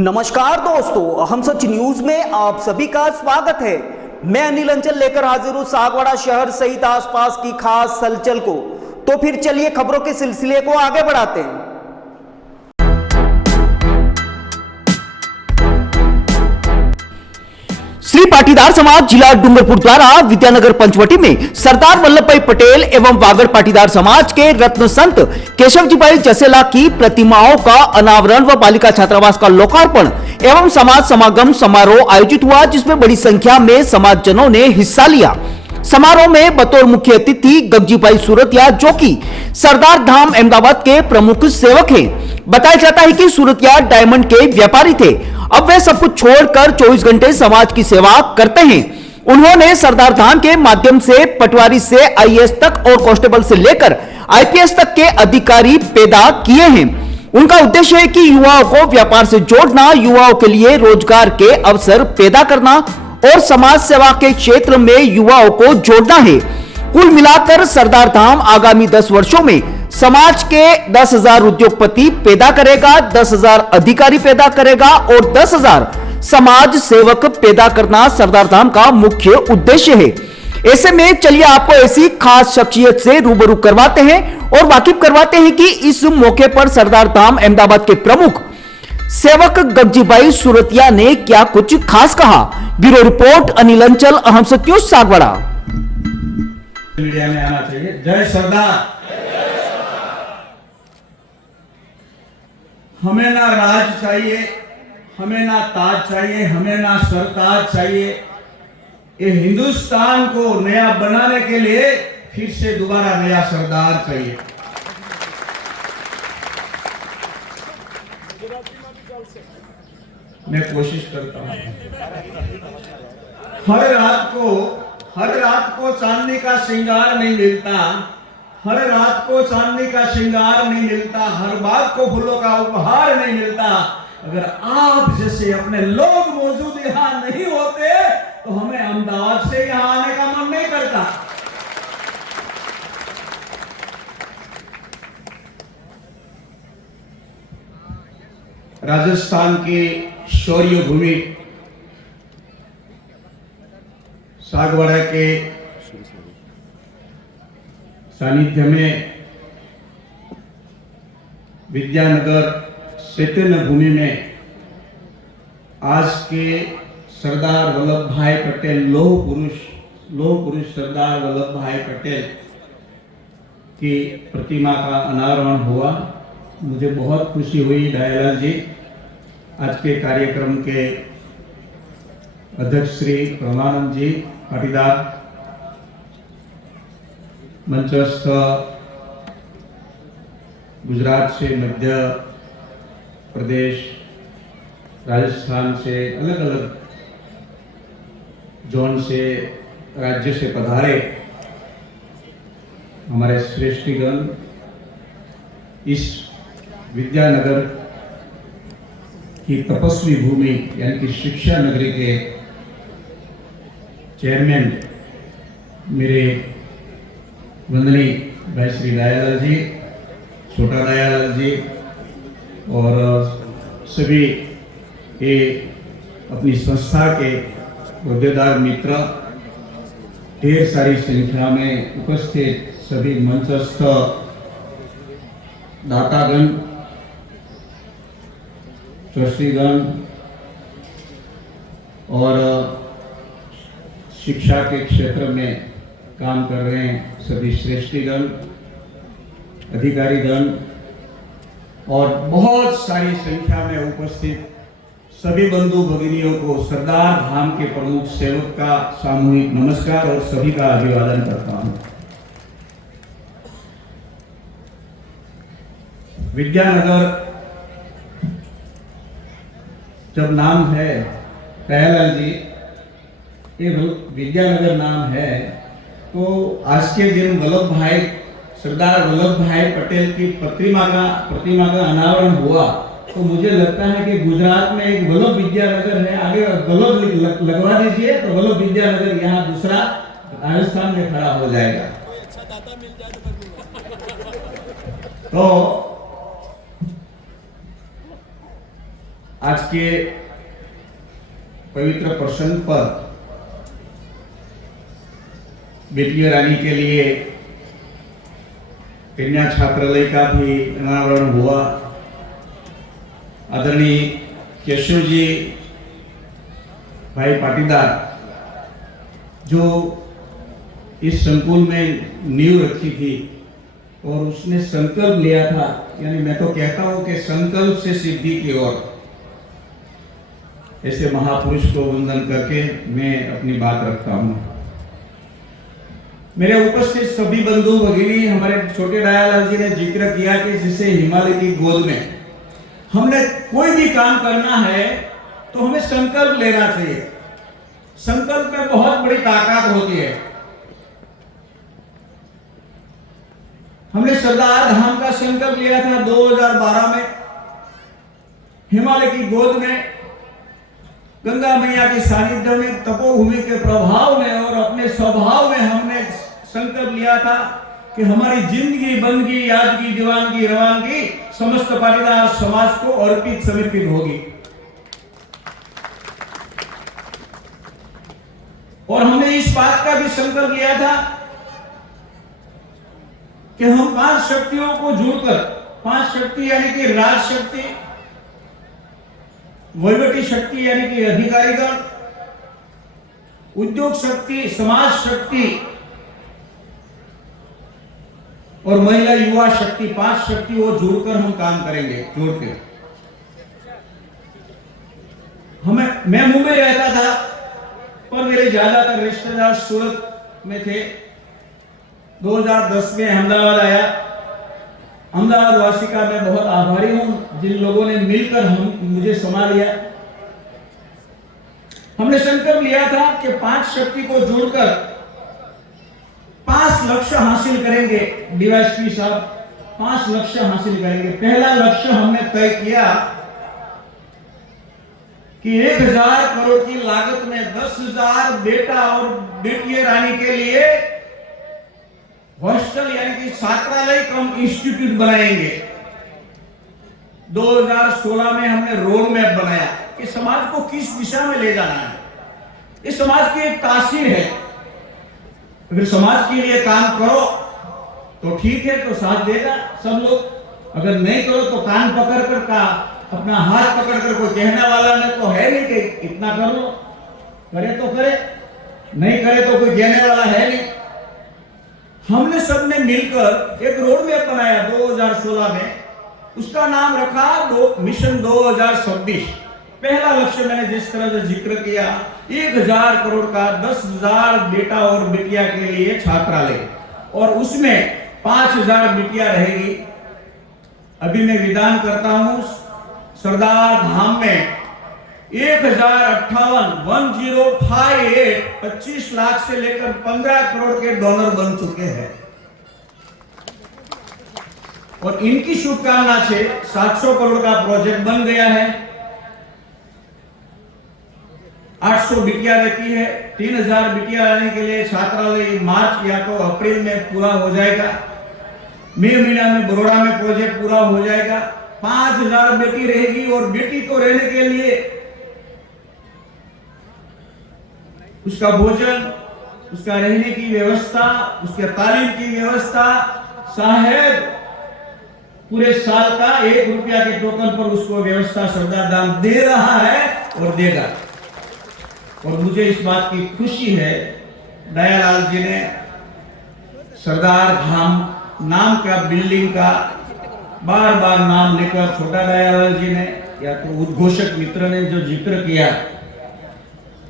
नमस्कार दोस्तों, हम सच न्यूज में आप सभी का स्वागत है। मैं अनिल अंचल लेकर हाजिर हूं सागवाड़ा शहर सहित आसपास की खास हलचल को। तो फिर चलिए खबरों के सिलसिले को आगे बढ़ाते हैं। श्री पाटीदार समाज जिला डूंगरपुर द्वारा विद्यानगर पंचवटी में सरदार वल्लभ भाई पटेल एवं वागड़ पाटीदार समाज के रत्न संत केशवजी भाई जसेला की प्रतिमाओं का अनावरण व बालिका छात्रावास का लोकार्पण एवं समाज समागम समारोह आयोजित हुआ, जिसमें बड़ी संख्या में समाजजनों ने हिस्सा लिया। समारोह में बतौर मुख्य अतिथि गगजी भाई सूरतिया, जो कि सरदार धाम अहमदाबाद के प्रमुख सेवक हैं। बताया जाता है कि सूरतिया डायमंड के व्यापारी थे। अब वे सब कुछ छोड़कर 24 घंटे समाज की सेवा करते हैं। उन्होंने सरदार धाम के माध्यम से पटवारी से आईएएस तक और कांस्टेबल से लेकर आईपीएस तक के अधिकारी पैदा किए हैं। उनका उद्देश्य है कि युवाओं को व्यापार से जोड़ना, युवाओं के लिए रोजगार के अवसर पैदा करना और समाज सेवा के क्षेत्र में युवाओं को जोड़ना है। कुल मिलाकर सरदार धाम आगामी 10 वर्षों में समाज के 10,000 उद्योगपति पैदा करेगा, 10,000 अधिकारी पैदा करेगा और 10,000 समाज सेवक पैदा करना सरदार धाम का मुख्य उद्देश्य है। ऐसे में चलिए आपको ऐसी खास शख्सियत से रूबरू करवाते हैं और वाकिफ करवाते हैं कि इस मौके पर सरदार धाम अहमदाबाद के प्रमुख सेवक गगजी भाई सूरतिया ने क्या कुछ खास कहा। ब्यूरो रिपोर्ट अनिल अंचल, अहम सच न्यूज सागवाड़ा। मीडिया में आना चाहिए। जय सरदार। हमें ना राज चाहिए, हमें ना ताज चाहिए, हमें ना सरताज चाहिए। ये हिंदुस्तान को नया बनाने के लिए फिर से दोबारा नया सरदार चाहिए। मैं कोशिश करता हूं। हर रात को चांदनी का श्रृंगार नहीं मिलता, हर रात को चांदनी का श्रृंगार नहीं मिलता, हर बाग को फूलों का उपहार नहीं मिलता। अगर आप जैसे अपने लोग मौजूद यहां नहीं होते तो हमें अहमदाबाद से यहां आने का मन नहीं करता। राजस्थान की शौर्य भूमि सागवाड़ा के सानिध्य में विद्यानगर चैतन्य भूमि में आज के सरदार वल्लभ भाई पटेल लोह पुरुष सरदार वल्लभ भाई पटेल की प्रतिमा का अनावरण हुआ। मुझे बहुत खुशी हुई दयालाल जी, आज के कार्यक्रम के अध्यक्ष श्री प्रमानंद जी पाटीदार, मंचस्थ गुजरात से, मध्य प्रदेश, राजस्थान से, अलग अलग जोन से, राज्य से पधारे हमारे श्रेष्ठीगण इस विद्यानगर की तपस्वी भूमि यानी कि शिक्षा नगरी के चेयरमैन मेरे वंदनीय भाई श्री दयालाल जी, छोटा दयालाल जी और सभी ये अपनी संस्था के होद्देदार मित्र, ढेर सारी संख्या में उपस्थित सभी मंचस्थ दातागण, ट्रस्टीगण और शिक्षा के क्षेत्र में काम कर रहे हैं सभी श्रेष्ठीगण, अधिकारीगण और बहुत सारी संख्या में उपस्थित सभी बंधु भगिनियों को सरदार धाम के प्रमुख सेवक का सामूहिक नमस्कार और सभी का अभिवादन करता हूं। विद्यानगर जब नाम है दयालाल जी, ये विद्यानगर नाम है, तो आज के दिन सरदार वल्लभ भाई पटेल की प्रतिमा का अनावरण हुआ, तो मुझे लगता है कि गुजरात में एक वल्लभ विद्यानगर है, आगे वल्लभ लगवा दीजिए तो वल्लभ विद्यानगर यहाँ दूसरा राजस्थान में खड़ा हो जाएगा। तो आज के पवित्र प्रसंग पर बेटी रानी के लिए कन्या छात्रालय का भी अनावरण हुआ। आदरणीय केशव जी भाई पाटीदार जो इस संकुल में नींव रखी थी और उसने संकल्प लिया था, यानी मैं तो कहता हूं कि संकल्प से सिद्धि की ओर, ऐसे महापुरुष को वंदन करके मैं अपनी बात रखता हूं। मेरे उपस्थित सभी बंधु भगिनी, हमारे छोटे दयालाल जी ने जिक्र किया कि जिसे हिमालय की गोद में हमने कोई भी काम करना है तो हमें संकल्प लेना चाहिए। संकल्प में बहुत बड़ी ताकत होती है। हमने सरदार धाम का संकल्प लिया था 2012 में, हिमालय की गोद में, गंगा मैया के सानिध्य में, तपोभूमि के प्रभाव में और अपने स्वभाव में हमने संकल्प लिया था कि हमारी जिंदगी, बंदगी, यादगी, दीवानगी, रवानगी समस्त पाटीदार समाज को अर्पित समर्पित होगी। और हमने इस बात का भी संकल्प लिया था कि हम 5 शक्तियों को जोड़कर, 5 शक्ति यानी कि राज शक्ति, वैवटी शक्ति यानी कि अधिकारीगण, उद्योग शक्ति, समाज शक्ति और महिला युवा शक्ति, 5 शक्ति वो जोड़कर हम काम करेंगे। जोड़कर मैं मुंबई रहता था पर मेरे ज्यादातर रिश्तेदार सूरत में थे। 2010 में अहमदाबाद आया। अहमदाबाद वासी का मैं बहुत आभारी हूं जिन लोगों ने मिलकर मुझे संभाल लिया। हमने संकल्प लिया था कि 5 शक्ति को जोड़कर 5 लक्ष्य हासिल करेंगे। डीवाईएसपी साहब 5 लक्ष्य हासिल करेंगे। पहला लक्ष्य हमने तय किया कि 1000 करोड़ की लागत में 10,000 बेटा और बेटियां रानी के लिए हॉस्टल यानी कि छात्रालय कम इंस्टीट्यूट बनाएंगे। 2016 में हमने रोड मैप बनाया कि समाज को किस दिशा में ले जाना है। इस समाज की एक तासीर है, अगर समाज के लिए काम करो तो ठीक है, तो साथ देगा सब लोग। अगर नहीं करो तो कान पकड़ कर का, अपना हाथ पकड़ कर, कोई कहने वाला नहीं तो है नहीं कि इतना कर लो, करे तो करे, नहीं करे तो कोई कहने वाला है नहीं। हमने सबने मिलकर एक रोड मैप बनाया 2016 में। उसका नाम रखा मिशन 2026। पहला लक्ष्य मैंने जिस तरह से जिक्र किया, 1000 करोड़ का 10,000 बेटा और बेटिया के लिए छात्रालय, और उसमें 5,000 बेटियां रहेगी। अभी मैं विधान करता हूं, सरदार धाम में 1058 25 लाख से लेकर 15 करोड़ के डोनर बन चुके हैं। और इनकी शुभकामना से 700 करोड़ का प्रोजेक्ट बन गया है। 800 बिटिया रहती है। 3000 बिटिया आने के लिए छात्रालय मार्च या तो अप्रैल में पूरा हो जाएगा। मई महीना में बड़ौदा में प्रोजेक्ट पूरा हो जाएगा। 5000 बेटी रहेगी और बेटी को रहने के लिए उसका भोजन, उसका रहने की व्यवस्था, उसके तालीम की व्यवस्था, साहेब पूरे साल का 1 रुपया के टोकन पर उसको व्यवस्था सरदार धाम दे रहा है और देगा। और मुझे इस बात की खुशी है, दयालाल जी ने सरदार धाम नाम का बिल्डिंग का बार बार नाम लेकर, छोटा दयालाल जी ने या तो उद्घोषक मित्र ने जो जिक्र किया,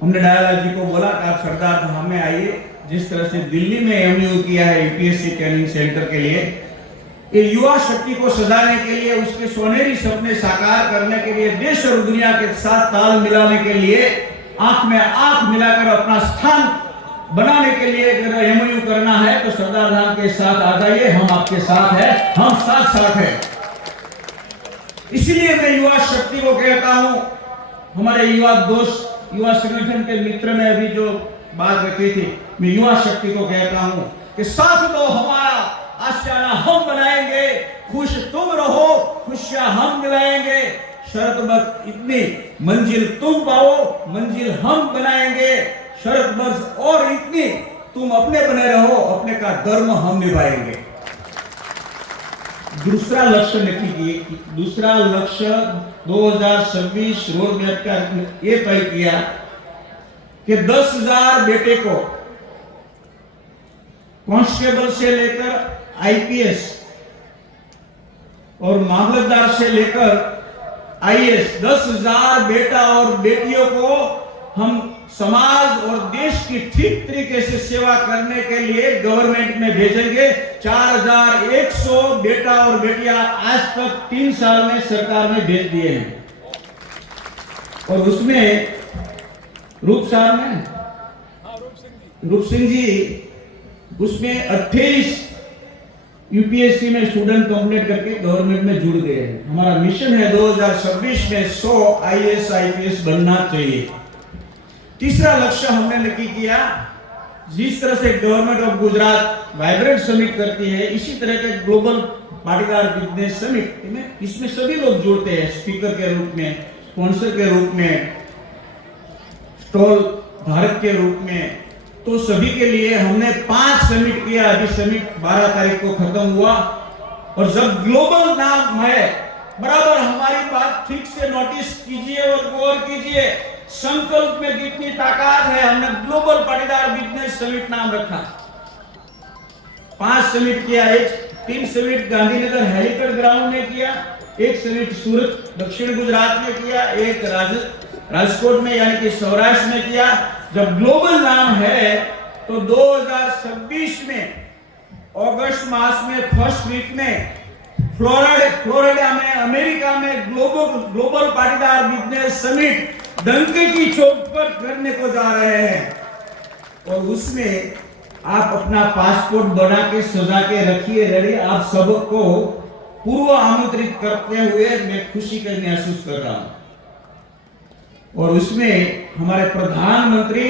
हमने दयालाल जी को बोला कि आप सरदार धाम में आइए। जिस तरह से दिल्ली में एमयू किया है यूपीएससी ट्रेनिंग सेंटर के लिए, ये युवा शक्ति को सजाने के लिए, उसके सोनेरी सपने साकार करने के लिए, देश और दुनिया के साथ ताल मिलाने के लिए, आंख में आंख मिलाकर अपना स्थान बनाने के लिए अगर एमयू करना है तो सरदार धाम के साथ आ जाइए। हम आपके साथ हैं, हम साथ साथ हैं। इसलिए मैं युवा शक्ति को कहता हूं, हमारे युवा दोस्त, युवा संगठन के मित्र ने अभी जो बात रखी थी, मैं युवा शक्ति को कहता हूं कि साथ दो, हमारा आशियाना हम बनाएंगे, खुश तुम रहो, खुशियां हम दिलाएंगे, शर्त बस इतनी, मंजिल तुम पाओ, मंजिल हम बनाएंगे, शर्त बस और इतनी, तुम अपने बने रहो, अपने का धर्म हम निभाएंगे। दूसरा लक्ष्य दूसरा लक्ष्य 2026 रोड मैप का ये तय किया कि 10,000 बेटे को कांस्टेबल से लेकर आईपीएस और मामलतदार से लेकर आईएएस 10,000 बेटा और बेटियों को हम समाज और देश की ठीक तरीके से सेवा करने के लिए गवर्नमेंट में भेजेंगे। 4,100 बेटा और बेटियां आज तक 3 साल में सरकार में भेज दिए हैं। और उसमें रूप सिंह जी उसमें 28 यूपीएससी में स्टूडेंट कंप्लीट करके गवर्नमेंट में जुड़ गए हैं। हमारा मिशन है 2026 में 100 आईएएस आईपीएस बनना चाहिए। तीसरा लक्ष्य हमने नक्की किया, जिस तरह से government of Gujarat vibrant summit करती है, इसी तरह के ग्लोबल पाटीदार बिजनेस समिट में इसमें सभी लोग जुड़ते हैं, स्पीकर के रूप में, स्पॉन्सर के रूप में, स्टॉल धारक के रूप में। तो सभी के लिए हमने 5 समिट किया। अभी समिट 12 तारीख को खत्म हुआ। और जब ग्लोबल नाम है, बराबर हमारी बात ठीक से नोटिस कीजिए और गौर कीजिए, संकल्प में कितनी ताकत है। हमने ग्लोबल पाटीदार बिजनेस समिट नाम रखा। 5 समिट किया। 3 समिट गांधीनगर हेलीपैड ग्राउंड में किया, 1 समिट सूरत दक्षिण गुजरात में किया, 1 राजकोट में यानी कि सौराष्ट्र में किया। जब ग्लोबल नाम है तो 2026 में अगस्त मास में फर्स्ट वीक में फ्लोरिडा में अमेरिका में ग्लोबल पाटीदार बिजनेस समिट डंके की चोट पर करने को जा रहे हैं। और उसमें आप अपना पासपोर्ट बना के सजा के रखिए रेडी। आप सबको पूर्व आमंत्रित करते हुए मैं खुशी का महसूस कर रहा हूं। और उसमें हमारे प्रधानमंत्री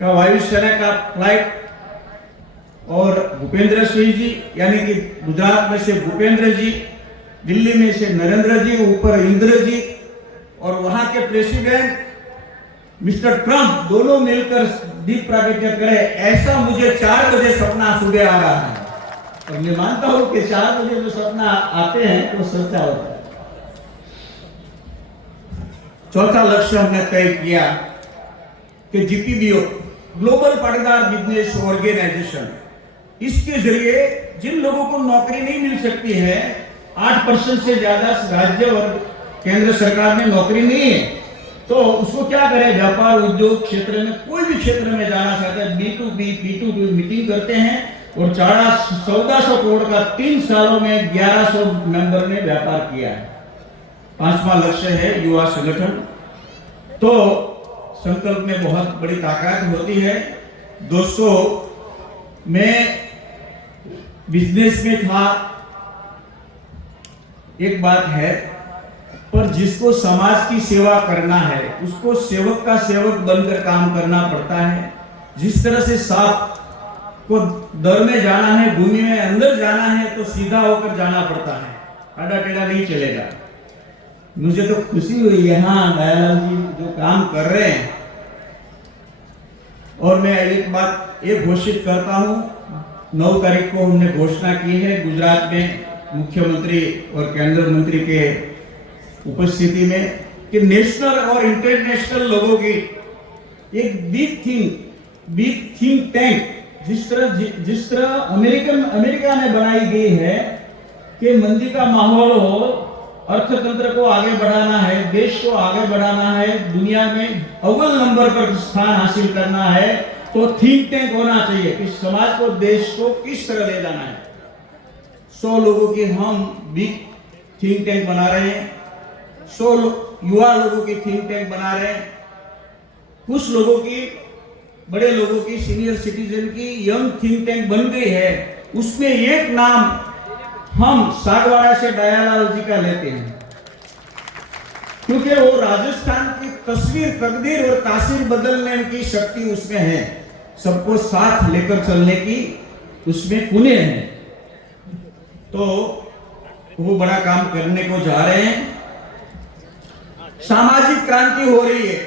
का वायुसेना का फ्लाइट और भूपेंद्र सिंह जी यानी कि गुजरात में से भूपेंद्र जी, दिल्ली में से नरेंद्र जी, ऊपर इंद्र जी और वहां के प्रेसिडेंट मिस्टर ट्रंप दोनों मिलकर दीप प्रागट्य करें, ऐसा मुझे 4 बजे सपना सुबह आ रहा है। और मैं मानता हूं कि 4 बजे जो सपना आते हैं तो सच्चा होता है। चौथा लक्ष्य हमने तय किया कि जीपीबीओ ग्लोबल पाटीदार बिजनेस ऑर्गेनाइजेशन, इसके जरिए जिन लोगों को नौकरी नहीं मिल सकती है, 8% से ज्यादा राज्य और केंद्र सरकार में नौकरी नहीं है, तो उसको क्या करें, व्यापार उद्योग क्षेत्र में कोई भी क्षेत्र में जाना चाहता है, B2B B2B मीटिंग करते हैं। और 1400 करोड़ का 3 सालों में 1100 मेंबर ने व्यापार किया है। 5वां लक्ष्य है युवा संगठन। तो संकल्प में बहुत बड़ी ताकत होती है। 200 में बिजनेस में था, एक बात है, पर जिसको समाज की सेवा करना है उसको सेवक का सेवक बनकर काम करना पड़ता है। जिस तरह से सांप को दर में जाना है, भूमि में अंदर जाना है तो सीधा होकर जाना पड़ता है, आड़ा टेढ़ा नहीं चलेगा। मुझे तो खुशी हुई यहाँ दयालाल जी जो काम कर रहे हैं। और मैं एक बात ये घोषित करता हूँ, 9 तारीख को हमने घोषणा की है गुजरात में मुख्यमंत्री और केंद्र मंत्री के उपस्थिति में कि नेशनल और इंटरनेशनल लोगों की एक बिग थिंक टैंक जिस तरह अमेरिका में बनाई गई है कि मंदी का माहौल हो, अर्थतंत्र को आगे बढ़ाना है, देश को आगे बढ़ाना है, दुनिया में अव्वल नंबर पर स्थान हासिल करना है, तो थिंक टैंक होना चाहिए कि समाज को, देश को किस तरह ले जाना है। 100 लोगों की हम बिग थिंक टैंक बना रहे हैं, 100 युवा लोगों की थिंक टैंक बना रहे हैं, कुछ लोगों की, बड़े लोगों की, सीनियर सिटीजन की यंग थिंक टैंक बन गई है। उसमें एक नाम हम सागवाड़ा से दयालाल जी का लेते हैं, क्योंकि वो राजस्थान की तस्वीर, तकदीर और तासीर बदलने की शक्ति उसमें है, सबको साथ लेकर चलने की उसमें पुण्य है। तो वो बड़ा काम करने को जा रहे हैं। सामाजिक क्रांति हो रही है।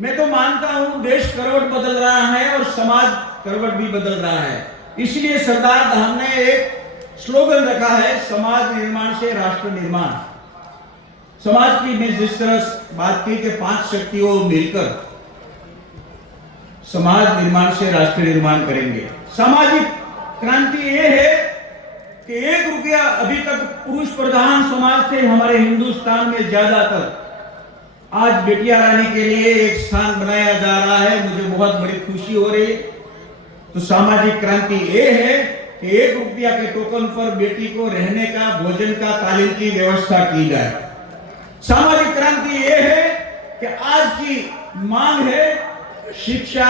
मैं तो मानता हूं देश करवट बदल रहा है और समाज करवट भी बदल रहा है। इसलिए सरदार धाम ने एक स्लोगन रखा है, समाज निर्माण से राष्ट्र निर्माण। समाज की मैं जिस तरह बात की कि 5 शक्तियों मिलकर समाज निर्माण से राष्ट्र निर्माण करेंगे। सामाजिक क्रांति ये है कि 1 रुपया अभी तक पुरुष प्रधान समाज थे हमारे हिंदुस्तान में ज्यादातर, आज बेटियां रानी के लिए एक स्थान बनाया जा रहा है। मुझे बहुत बड़ी खुशी हो रही है। तो सामाजिक क्रांति ये है कि 1 रुपया के टोकन पर बेटी को रहने का, भोजन का, तालीम की व्यवस्था की जाए। सामाजिक क्रांति ये है कि आज की मांग है शिक्षा,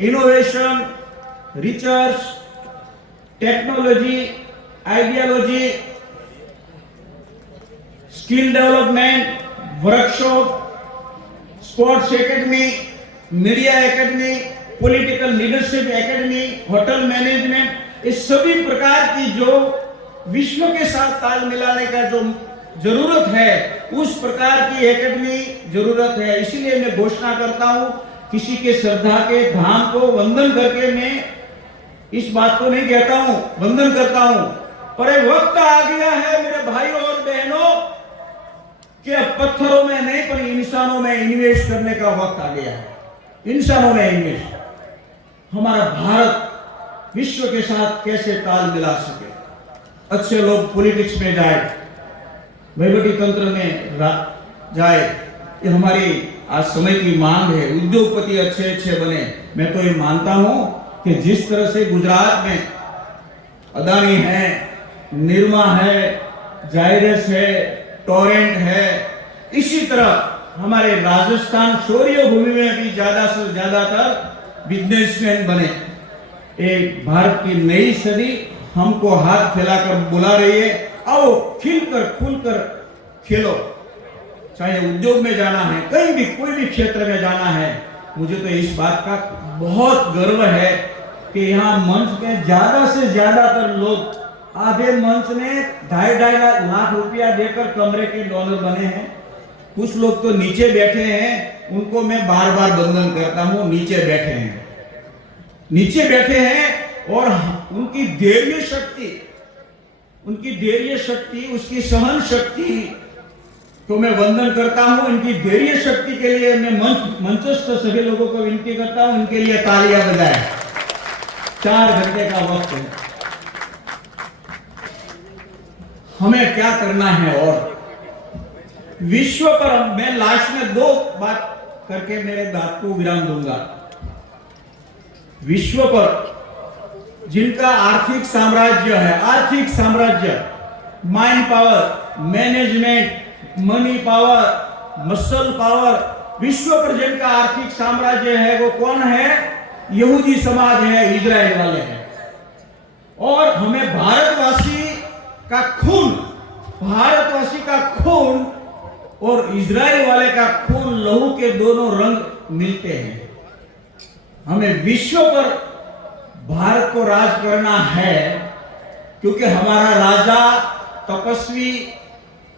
innovation, research, technology, ideology, skill development, workshop, sports academy, media academy, political leadership academy, hotel management, इस सभी प्रकार की जो विश्व के साथ ताल मिलाने का जो जरूरत है, उस प्रकार की एकेडमी जरूरत है। इसीलिए मैं घोषणा करता हूं, किसी के श्रद्धा के धाम को वंदन करके मैं इस बात को नहीं कहता हूं, वंदन करता हूं, पर एक वक्त आ गया है मेरे भाइयों और बहनों कि अब पत्थरों में नहीं पर इंसानों में इन्वेस्ट करने का वक्त आ गया है। इंसानों में इन्वेस्ट। हमारा भारत विश्व के साथ कैसे ताल मिला सके, अच्छे लोग पॉलिटिक्स में जाए, वहीवटी तंत्र में जाए, ये हमारी आज समय की मांग है। उद्योगपति अच्छे बने। मैं तो ये मानता हूं कि जिस तरह से गुजरात में अदानी है, निर्मा है, जायरस है, टोरेंट है, इसी तरह हमारे राजस्थान शौर्य भूमि में भी ज्यादा से ज्यादातर बिजनेसमैन बने। एक भारत की नई सदी हमको हाथ फैलाकर बुला रही है, आओ खिलकर खुलकर खेलो। चाहे उद्योग में जाना है, कहीं भी कोई भी क्षेत्र में जाना है। मुझे तो इस बात का बहुत गर्व है कि यहाँ मंच में ज्यादा से ज्यादातर लोग, आधे मंच ने 2.5 लाख रुपया देकर कमरे के डॉलर बने हैं। कुछ लोग तो नीचे बैठे हैं, उनको मैं बार बार वंदन करता हूं। नीचे बैठे हैं और उनकी धैर्य शक्ति, उसकी सहन शक्ति तो मैं वंदन करता हूं। इनकी धैर्य शक्ति के लिए मैं मंचस्थ सभी लोगों को विनती करता हूं, इनके लिए तालियां बजाएं। 4 घंटे का वक्त है, हमें क्या करना है। और विश्व पर मैं लास्ट में 2 बात करके मेरे बात को विराम दूंगा। विश्व पर जिनका आर्थिक साम्राज्य, mind power, management, money power, muscle power, विश्व पर जिनका आर्थिक साम्राज्य है वो कौन है? यहूदी समाज है, इजराइल वाले हैं। और हमें भारतवासी का खून और इजराइल वाले का खून, लहू के दोनों रंग मिलते हैं। हमें विश्व पर भारत को राज करना है, क्योंकि हमारा राजा तपस्वी,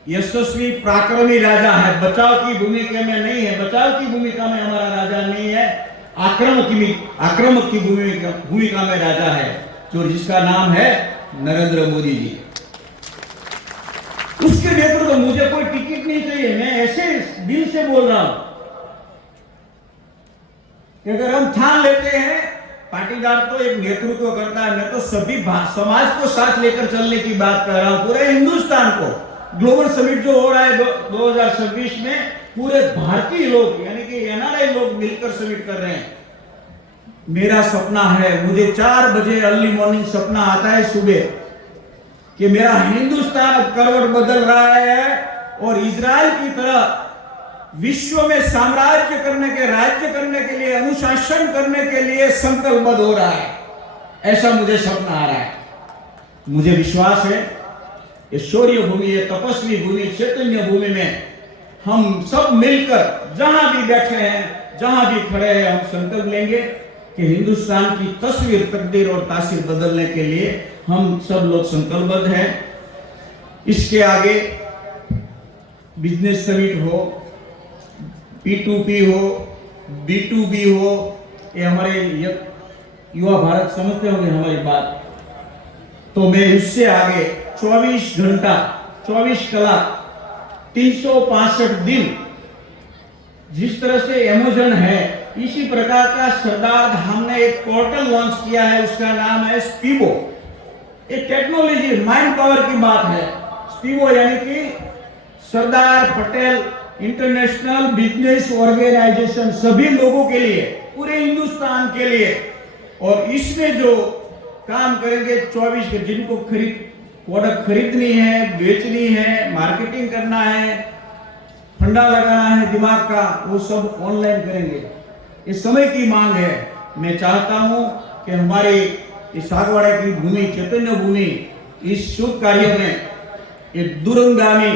यशस्वी, पराक्रमी राजा है। बचाव की भूमिका में नहीं है, बचाव की भूमिका में हमारा राजा नहीं है, आक्रामक की भूमिका में राजा है, जो जिसका नाम है नरेंद्र मोदी जी। उसके नेतृत्व, मुझे कोई टिकट नहीं चाहिए, मैं ऐसे दिल से बोल रहा हूं कि अगर हम ठान लेते हैं, पाटीदार तो एक नेतृत्व करता है, मैं तो सभी समाज को साथ लेकर चलने की बात कर रहा हूं, पूरे हिंदुस्तान को। ग्लोबल समिट जो हो रहा है 2026 में, पूरे भारतीय लोग यानी कि एनआरआई लोग मिलकर समिट कर रहे हैं। मेरा सपना है, मुझे 4 बजे अर्ली मॉर्निंग सपना आता है सुबह, कि मेरा हिंदुस्तान अब करवट बदल रहा है और इजराइल की तरह विश्व में साम्राज्य करने के, राज्य करने के लिए, अनुशासन करने के लिए संकल्पबद्ध हो रहा है। ऐसा मुझे सपना आ रहा है। मुझे विश्वास है ये शौर्य भूमि, ये तपस्वी भूमि, चैतन्य भूमि में हम सब मिलकर जहां भी बैठे हैं, जहां भी खड़े हैं, हम संकल्प लेंगे कि हिंदुस्तान की तस्वीर, तकदीर और तासीर बदलने के लिए हम सब लोग संकल्पबद्ध हैं। इसके आगे बिजनेस समिट हो, P2P हो, B2B हो, ये हमारे युवा भारत समझते होंगे हमारी बात। तो मैं इससे आगे 24 घंटा 24 कलाक 365 दिन जिस तरह से अमेज़न है, इसी प्रकार का सरदार हमने एक पोर्टल लॉन्च किया है, उसका नाम है स्पीबो। एक टेक्नोलॉजी माइंड पावर की बात है। स्पीबो यानी कि Sardar Patel international business organisation, सभी लोगों के लिए, पूरे हिंदुस्तान के लिए। और इसमें जो काम करेंगे 24 के, जिनको प्रोडक्ट खरीदनी है, बेचनी है, मार्केटिंग करना है, फंडा लगाना है दिमाग का, वो सब ऑनलाइन करेंगे। ये समय की मांग है। मैं चाहता हूं कि हमारी इस सागवाड़ा की भूमि, चैतन्य भूमि, इस शुभ कार्य में एक दूरगामी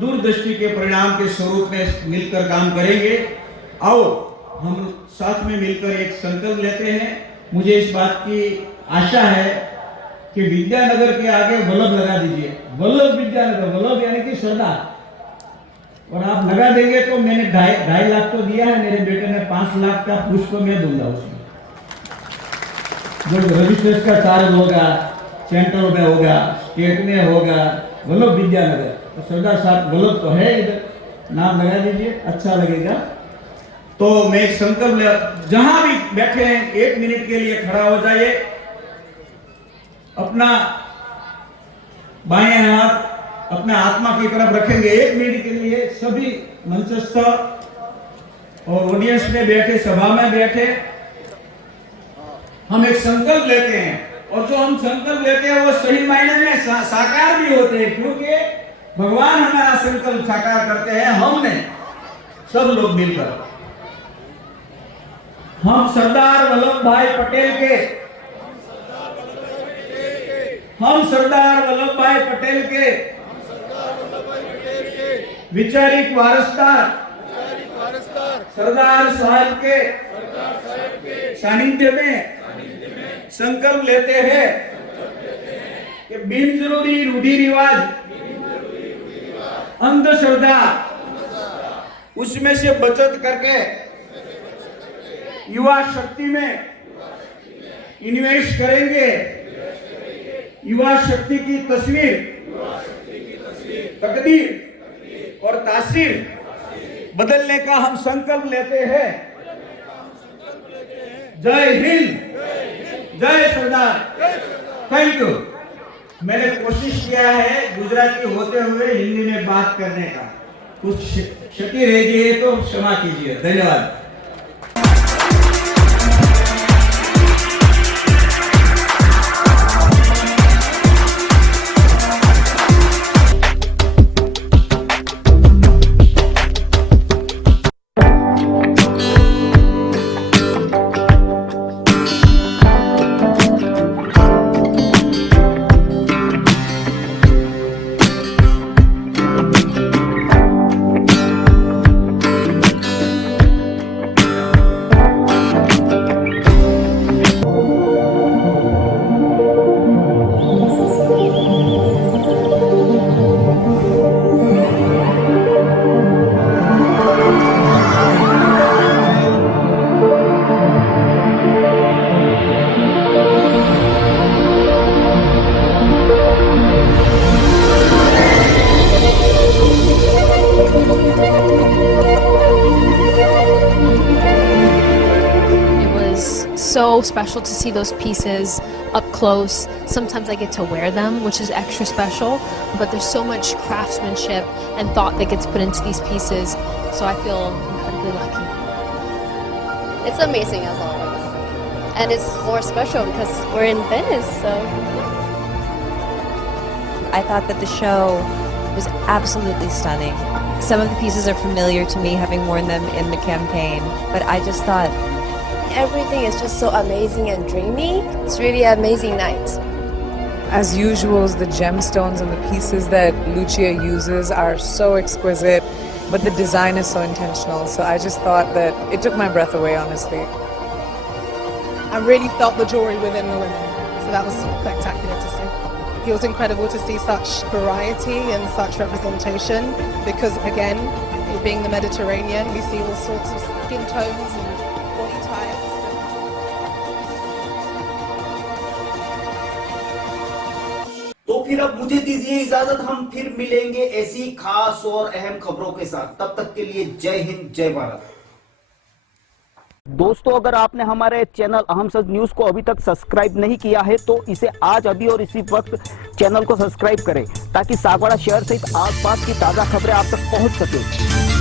दूरदृष्टि के परिणाम के स्वरूप में मिलकर काम करेंगे। आओ हम साथ में मिलकर एक संकल्प लेते हैं। मुझे इस बात की आशा है कि विद्यानगर के आगे वल्लभ लगा दीजिए। वल्लभ विद्यानगर, वल्लभ यानी कि सरदार। और आप लगा देंगे तो मैंने 2.5 लाख तो दिया है, मेरे बेटे ने 5 लाख का पुष्प मैं दूंगा उसमें। जो रजिस्ट्रेशन का चार्ज होगा, सेंट्रल में होगा, स्टेट में होगा, वल्लभ विद्यानगर। तो सरदार साहब वल्लभ तो है इधर, नाम लगा दीजिए, अच्छा लगेगा। तो मैं एक संकल्प, जहां भी बैठे हैं 1 मिनट के लिए खड़ा हो जाइए, अपना बाएं हाथ अपने आत्मा की तरफ रखेंगे 1 मिनट के लिए। सभी मंचस्थ और ऑडियंस में बैठे, सभा में बैठे, हम एक संकल्प लेते हैं। और जो हम संकल्प लेते हैं वो सही मायने में साकार भी होते हैं, क्योंकि भगवान हमारा संकल्प साकार करते हैं। हमने सब लोग मिलकर, हम सरदार वल्लभ भाई पटेल के, हम सरदार वल्लभ भाई पटेल के विचारिक वारसदार सरदार साहब के सानिध्य में संकल्प लेते हैं कि बिन जरूरी रूढ़ी रिवाज, अंधश्रद्धा, उसमें से बचत करके युवा शक्ति में इन्वेस्ट करेंगे। युवा शक्ति की तस्वीर, तकदीर और तासीर बदलने का हम संकल्प लेते हैं। जय हिंद, जय सरदार। Thank you. मैंने कोशिश किया है गुजराती होते हुए हिंदी में बात करने का, कुछ क्षति रह गई है तो क्षमा कीजिए। धन्यवाद। So special to see those pieces up close. Sometimes I get to wear them, which is extra special, but there's so much craftsmanship and thought that gets put into these pieces, so I feel incredibly lucky. It's amazing as always, and it's more special because we're in Venice, so. I thought that the show was absolutely stunning. Some of the pieces are familiar to me, having worn them in the campaign, but I just thought Everything is just so amazing and dreamy. It's really an amazing night. As usual, the gemstones and the pieces that Lucia uses are so exquisite, but the design is so intentional. So I just thought that it took my breath away, honestly. I really felt the jewelry within the women, so that was spectacular to see. It was incredible to see such variety and such representation because, again, it being the Mediterranean, we see all sorts of skin tones and body types. तो फिर अब मुझे दीजिए इजाजत, हम फिर मिलेंगे ऐसी खास और अहम खबरों के साथ। तब तक के लिए जय हिंद, जय भारत। दोस्तों, अगर आपने हमारे चैनल अहम सच न्यूज को अभी तक सब्सक्राइब नहीं किया है तो इसे आज अभी और इसी वक्त चैनल को सब्सक्राइब करें ताकि सागवाड़ा शहर सहित आसपास की ताजा खबरें आप तक पहुंच सके।